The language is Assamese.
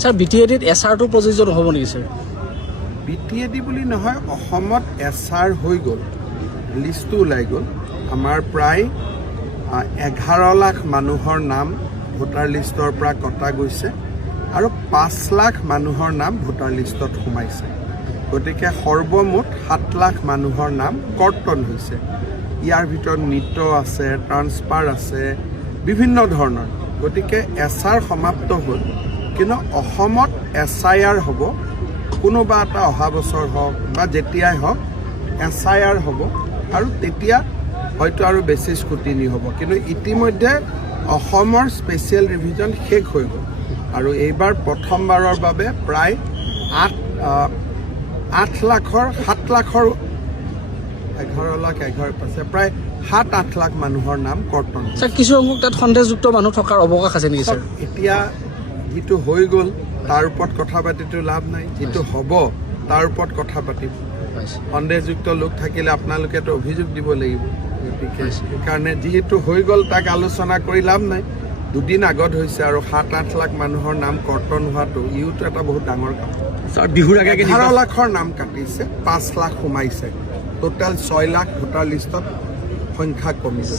স্যাৰ বিটিএডিত এছআৰটো প্ৰযোজ্য নহ'ব নেকি স্যাৰ? বিটিএডি বুলি নহয়, অসমত এছআৰ হৈ গ'ল, লিষ্টটো ওলাই গ'ল। আমাৰ প্ৰায় 11 লাখ মানুহৰ নাম ভোটাৰ লিষ্টৰ পৰা কটা গৈছে আৰু 5 লাখ মানুহৰ নাম ভোটাৰ লিষ্টত সোমাইছে। গতিকে সৰ্বমুঠ 7 লাখ মানুহৰ নাম কৰ্তন হৈছে। ইয়াৰ ভিতৰত মৃত আছে, ট্ৰান্সফাৰ আছে, বিভিন্ন ধৰণৰ। গতিকে এছআৰ সমাপ্ত হ'ল, কিন্তু অসমত SIR হ'ব। কোনোবা এটা অহা বছৰ হওক বা যেতিয়াই হওক SIR হ'ব আৰু তেতিয়া হয়তো আৰু বেছি স্কুটিনি হ'ব। কিন্তু ইতিমধ্যে অসমৰ স্পেচিয়েল ৰিভিজন শেষ হৈ গ'ল আৰু এইবাৰ প্ৰথমবাৰৰ বাবে প্ৰায় 7 লাখৰ 11 লাখ 11 পাছে প্ৰায় 7-8 লাখ মানুহৰ নাম কৰ্তন। স্যাৰ কিছু সংখ্যক তাত সন্দেহযুক্ত মানুহ থকাৰ অৱকাশ আছে নেকি স্যাৰ? এতিয়া যিটো হৈ গ'ল তাৰ ওপৰত কথা পাতিটো লাভ নাই, যিটো হ'ব তাৰ ওপৰত কথা পাতিম। সন্দেহযুক্ত লোক থাকিলে আপোনালোকেতো অভিযোগ দিব লাগিব। গতিকে সেইকাৰণে যিহেতু হৈ গ'ল তাক আলোচনা কৰি লাভ নাই। দুদিন আগত হৈছে আৰু 7-8 লাখ মানুহৰ নাম কৰ্তন হোৱাটো ইওতো এটা বহুত ডাঙৰ কাম। স্যাৰ বিহুৰ আগে 11 লাখৰ নাম কাটিছে, 5 লাখ সোমাইছে, টোটেল 6 লাখ ভোটাৰ লিষ্টত সংখ্যা কমিছে।